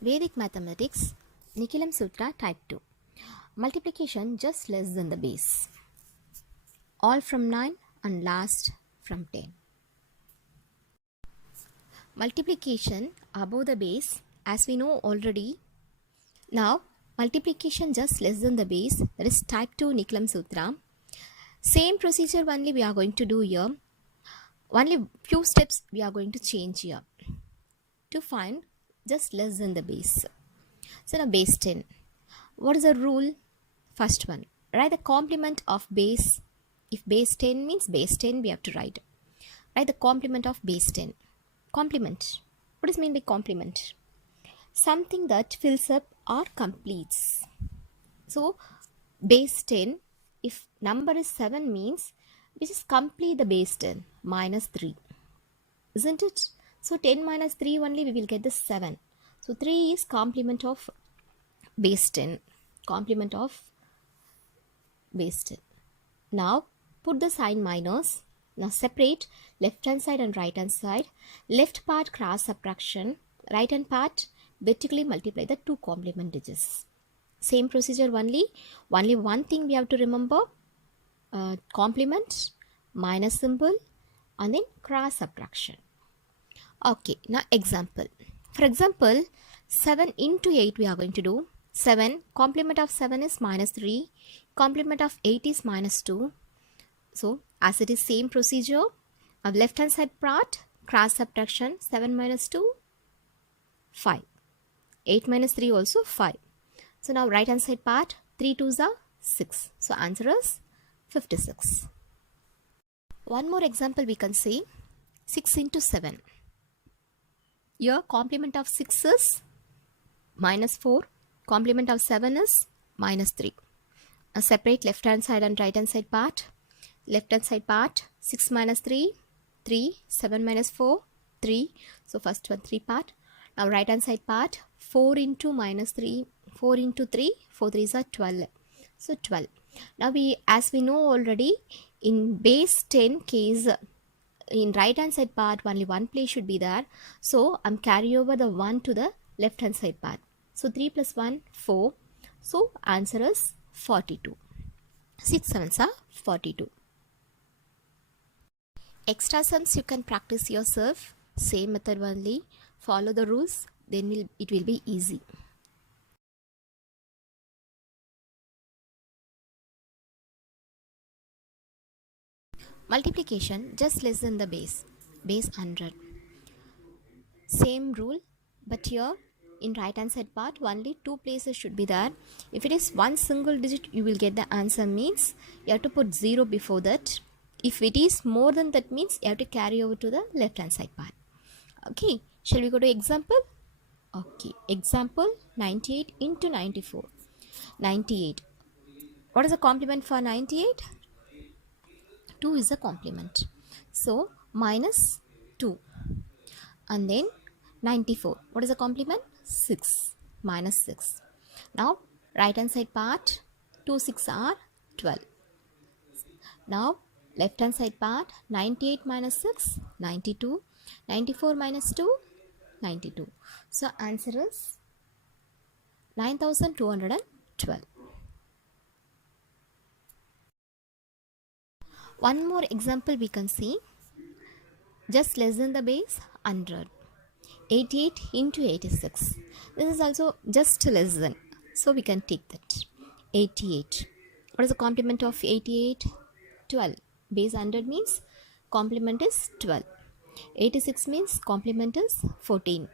Vedic Mathematics, Nikilam Sutra Type 2. Multiplication just less than the base. All from 9 and last from 10. Multiplication above the base, as we know already. Now, multiplication just less than the base, that is Type 2 Nikilam Sutra. Same procedure only we are going to do here. Only few steps we are going to change here to find just less than the base. So now base 10. What is the rule? First one, write the complement of base. If base 10 means base 10, we have to write the complement of base 10. Complement. What is mean by complement? Something that fills up or completes. So base 10, if number is 7 means we just complete the base 10 minus 3. Isn't it? So 10 minus 3 only we will get the 7. So 3 is complement of base 10. Complement of base 10. Now put the sign minus. Now separate left hand side and right hand side. Left part cross subtraction. Right hand part vertically multiply the two complement digits. Same procedure only. Only one thing we have to remember. Complement, minus symbol and then cross subtraction. Okay, now example. For example, 7 into 8 we are going to do. 7, complement of 7 is minus 3. Complement of 8 is minus 2. So, as it is same procedure, of left hand side part, cross subtraction, 7 minus 2, 5. 8 minus 3 also 5. So, now right hand side part, 3 2s are 6. So, answer is 56. One more example we can see, 6 into 7. Here, complement of 6 is minus 4. Complement of 7 is minus 3. Now separate left hand side and right hand side part. Left hand side part, 6 minus 3, 3, 7 minus 4, 3. So first one 3 part. Now right hand side part, 4 into minus 3, 4 into 3, 4 3s are 12. So 12. Now as we know already, in base 10 case, in right hand side part only one place should be there. So I'm carry over the 1 to the left hand side part. So 3 plus 1, 4. So answer is 42. 6 sevens are 42. Extra sums you can practice yourself. Same method only. Follow the rules. Then it will be easy. Multiplication just less than the base. Base 100. Same rule, but here in right hand side part only two places should be there. If it is one single digit you will get the answer means you have to put 0 before that. If it is more than that means you have to carry over to the left hand side part. Okay, shall we go to example? Okay, example 98 into 94. 98. What is the complement for 98? 2 is a complement. So minus 2. And then 94. What is the complement? 6. Minus 6. Now right hand side part, 2 6 are 12. Now left hand side part, 98 minus 6, 92. 94 minus 2, 92. So answer is 9212. One more example we can see. Just less than the base, 100. 88 into 86. This is also just less than. So we can take that. 88. What is the complement of 88? 12. Base 100 means complement is 12. 86 means complement is 14.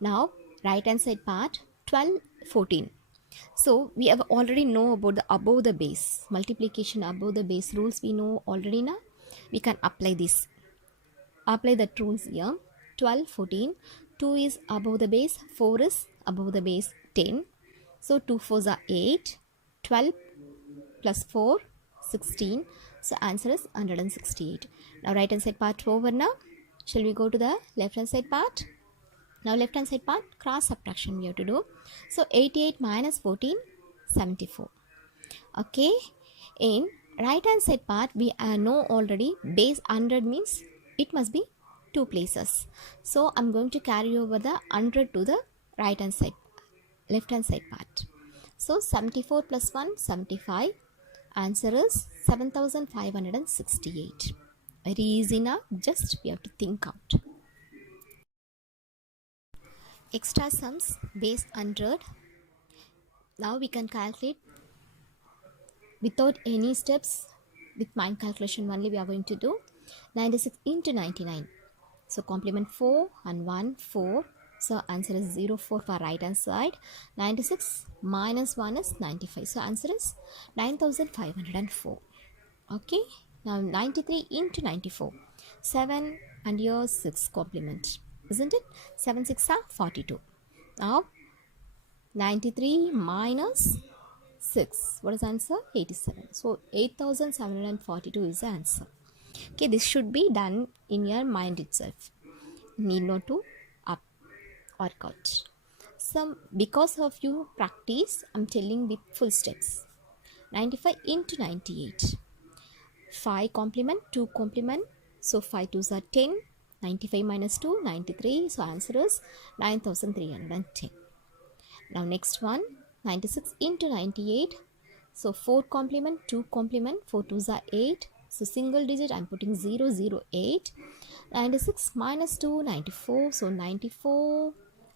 Now right hand side part, 12, 14. So we have already know about the above the base. Multiplication above the base rules we know already now. We can apply this. Apply the rules here. 12, 14. 2 is above the base. 4 is above the base. 10. So 2 4s are 8. 12 plus 4, 16. So answer is 168. Now right hand side part over now. Shall we go to the left hand side part? Now left hand side part, cross subtraction we have to do. So 88 minus 14, 74. Okay. In right hand side part we know already base 100 means it must be two places. So I'm going to carry over the 100 to the right hand side, left hand side part. So 74 plus 1, 75. Answer is 7568. Very easy now, just we have to think out. Extra sums base 100. Now we can calculate without any steps. With mind calculation only we are going to do 96 into 99. So complement 4 and 1, 4. So answer is 04 for right hand side. 96 minus 1 is 95. So answer is 9504. Okay. Now 93 into 94. 7 and here 6 complement. Isn't it? 7 6 are 42. Now 93 minus 6. What is the answer? 87. So 8742 is the answer. Okay, this should be done in your mind itself. Need not to work out. Some because of you practice, I'm telling with full steps. 95 into 98. 5 complement, 2 complement. So 5 2s are 10. 95 minus 2, 93. So answer is 9310. Now next one, 96 into 98. So 4 complement, 2 complement, 4 2s are 8. So single digit, I'm putting 008. 96 minus 2, 94. So 94.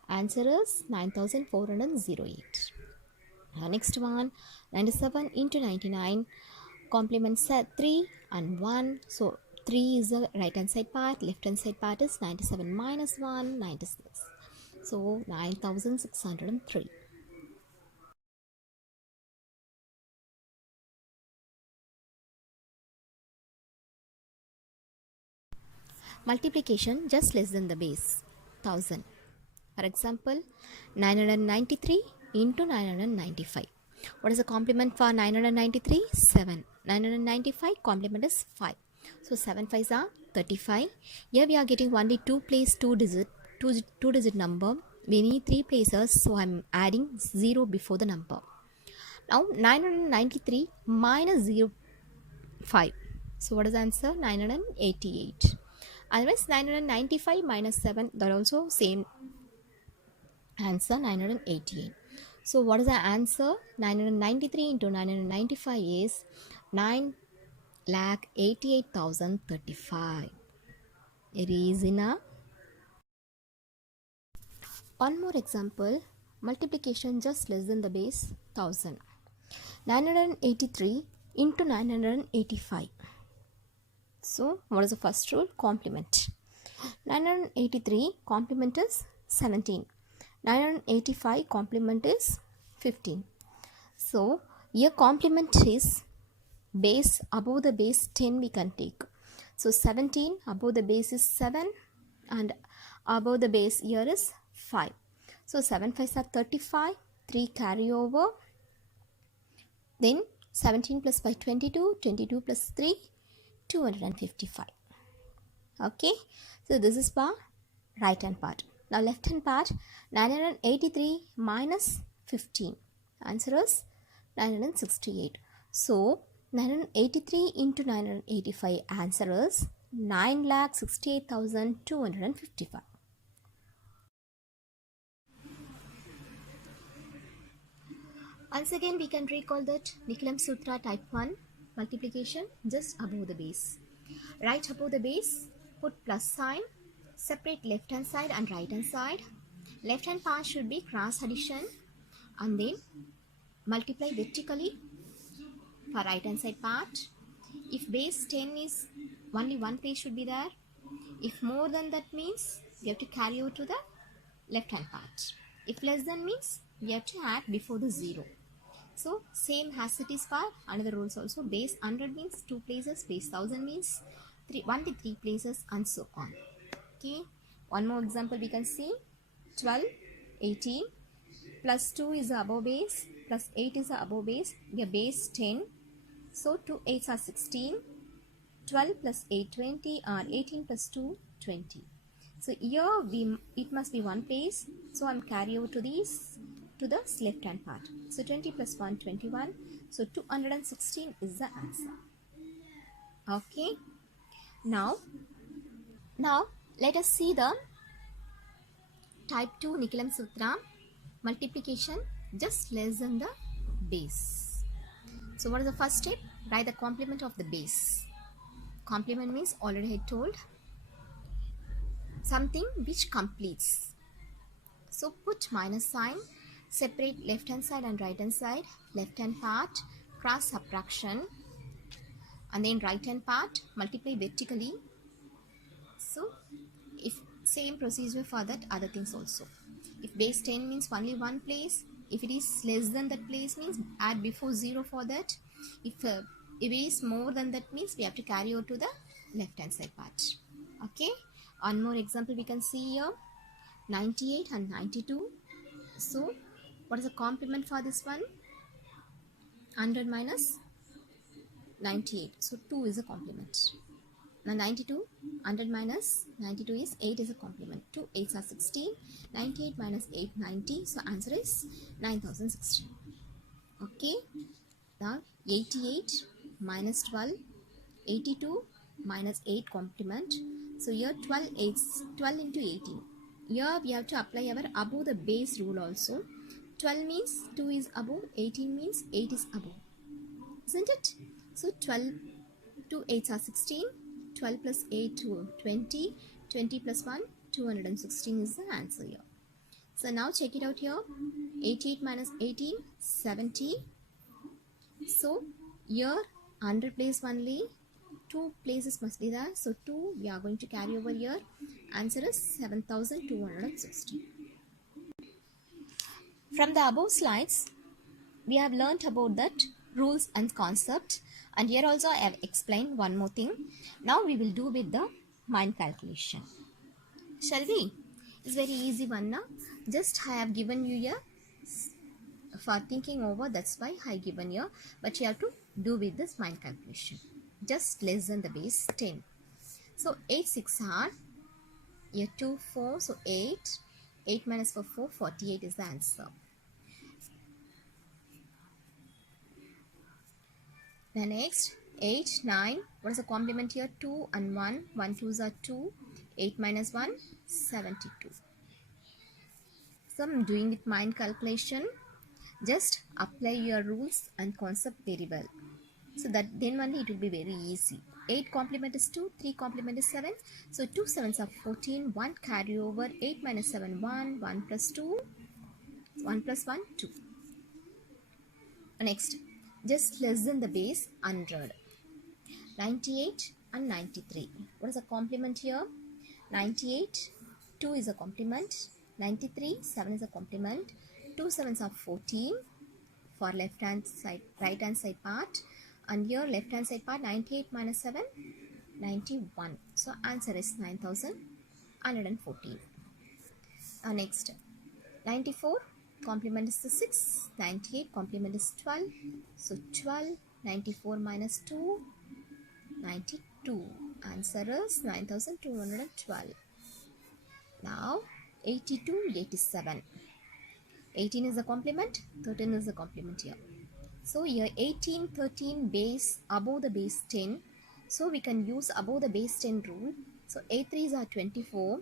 Answer is 9408. Now next one, 97 into 99. Complement set 3 and 1. So 3 is the right hand side part, left hand side part is 97 minus 1, 96. So 9603. Multiplication just less than the base, 1000. For example, 993 into 995. What is the complement for 993? 7. 995 complement is 5. So 7 5s are 35. Here we are getting only 2 digit number. We need 3 places, so I'm adding 0 before the number. Now 993 minus 0, 5. So what is the answer? 988. Otherwise 995 minus 7, that also same answer, 988. So what is the answer? 993 into 995 is 9,88,035. It is enough. One more example, multiplication just less than the base, 1000. 983 into 985. So what is the first rule? Complement. 983 complement is 17. 985 complement is 15. So here complement is base, above the base 10 we can take. So 17 above the base is 7 and above the base here is 5. So 7 5s are 35, 3 carry over. Then 17 plus 5 22, 22 plus 3 255. Okay, so this is for right hand part. Now left hand part, 983 minus 15. Answer is 968. So 983 into 985, answer is 9,68,255. Once again we can recall that Nicolam Sutra type 1 multiplication just above the base. Right above the base, put plus sign, separate left hand side and right hand side. Left hand part should be cross addition and then multiply vertically for right hand side part. If base 10 is only one place should be there. If more than that means you have to carry over to the left hand part. If less than means you have to add before the 0. So same as it is for another rules also. Base 100 means 2 places, base 1000 means 1 to 3 places and so on. Okay, one more example we can see. 12, 18 plus 2 is the above base plus 8 is the above base. We have base 10. So 2 8s are 16. 12 plus 8 20 or 18 plus 2 20. So here it must be one place. So I'm carry over to these to the left hand part. So 20 plus 1 21. So 216 is the answer. Okay. Now let us see the type 2 Nicolam Sutra. multiplication just less than the base. So what is the first step? Write the complement of the base. Complement means, already I told, something which completes. So put minus sign, separate left hand side and right hand side, left hand part, cross subtraction, and then right hand part multiply vertically. So if same procedure for that other things also. If base 10 means only one place, if it is less than that place means add before 0 for that. If it is more than that means we have to carry over to the left hand side part. Okay, one more example we can see here, 98 and 92. So what is the complement for this one? 100 minus 98, so 2 is a complement. Now 92, 100 minus 92 is 8 is a complement. 2 8s are 16, 98 minus 8, 90. So answer is 9016. Okay. Now 88 minus 12, 82 minus 8 complement. So here 12 into 18. Here we have to apply our above the base rule also. 12 means 2 is above, 18 means 8 is above. Isn't it? So 12 to 8s are 16. 12 plus 8 to 20, 20 plus 1, 216 is the answer here. So now check it out here, 88 minus 18, 70. So here 100 place only, 2 places must be there. So 2 we are going to carry over here. Answer is 7260. From the above slides, we have learnt about that rules and concepts. And here also I have explained one more thing. Now we will do with the mind calculation. Shall we? It's very easy one now. Just I have given you here for thinking over, that's why I given here. But you have to do with this mind calculation. Just less than the base 10. So 8 6 are here 2 4, so 8. 8 minus 4 4, 48 is the answer. The next 8 9, what is the complement here? 2 and 1, 1 2s are 2, 8 minus 1, 72. So I'm doing with mind calculation. Just apply your rules and concept very well, so that then only it will be very easy. 8 complement is 2, 3 complement is 7, so 2 7s are 14, 1 carry over, 8 minus 7 1, 1 plus 2, 1 plus 1 2. Next, just less than the base 100. 98 and 93. What is the complement here? 98, 2 is a complement. 93, 7 is a complement. 2 7s are 14 for left hand side, right hand side part. And here left hand side part, 98 minus 7, 91. So answer is 9114. Next, 94 complement is the 6, 98 complement is 12. So 12, 94 minus 2, 92. Answer is 9212. Now 82, 87. 18 is a complement, 13 is a complement here. So here 18, 13 base above the base 10. So we can use above the base 10 rule. So 8 3s are 24.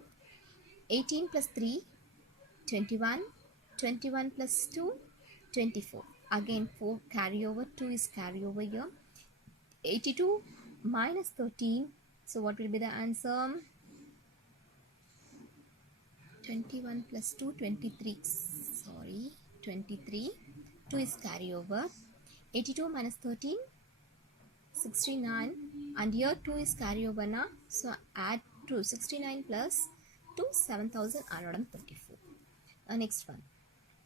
18 plus 3, 21. 21 plus 2, 24. Again 4 carry over, 2 is carry over here. 82 minus 13. So what will be the answer? 21 plus 2, 23. Sorry, 23. 2 is carry over. 82 minus 13, 69. And here 2 is carry over now. So add 2, 69 plus 2, 7134. Next one,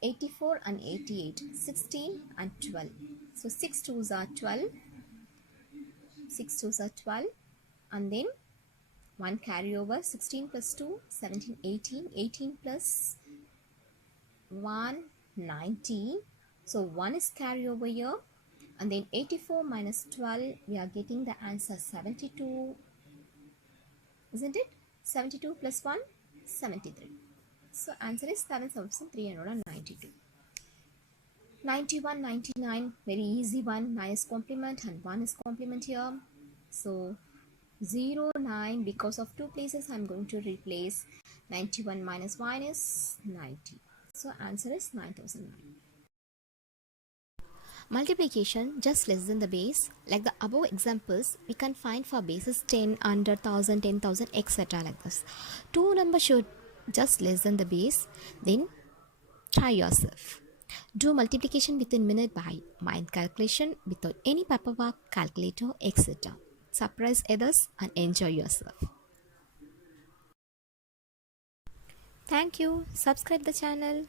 84 and 88, 16 and 12. So 6 2s are 12. 6 2s are 12. And then 1 carry over, 16 plus 2, 17, 18. 18 plus 1, 19. So 1 is carry over here. And then 84 minus 12, we are getting the answer 72. Isn't it? 72 plus 1, 73. So answer is 7392. 91, 99, very easy one. 9 is complement and 1 is complement here. So 0, 9, because of 2 places I am going to replace. 91 minus 1 is 90. So answer is 9009. Multiplication just less than the base. Like the above examples, we can find for bases 10, 100, 1000, 10,000, etc. like this. Two numbers should just less than the base. Then try yourself. Do multiplication within minute by mind calculation without any paperwork, calculator, etc. Surprise others and enjoy yourself. Thank you. Subscribe the channel.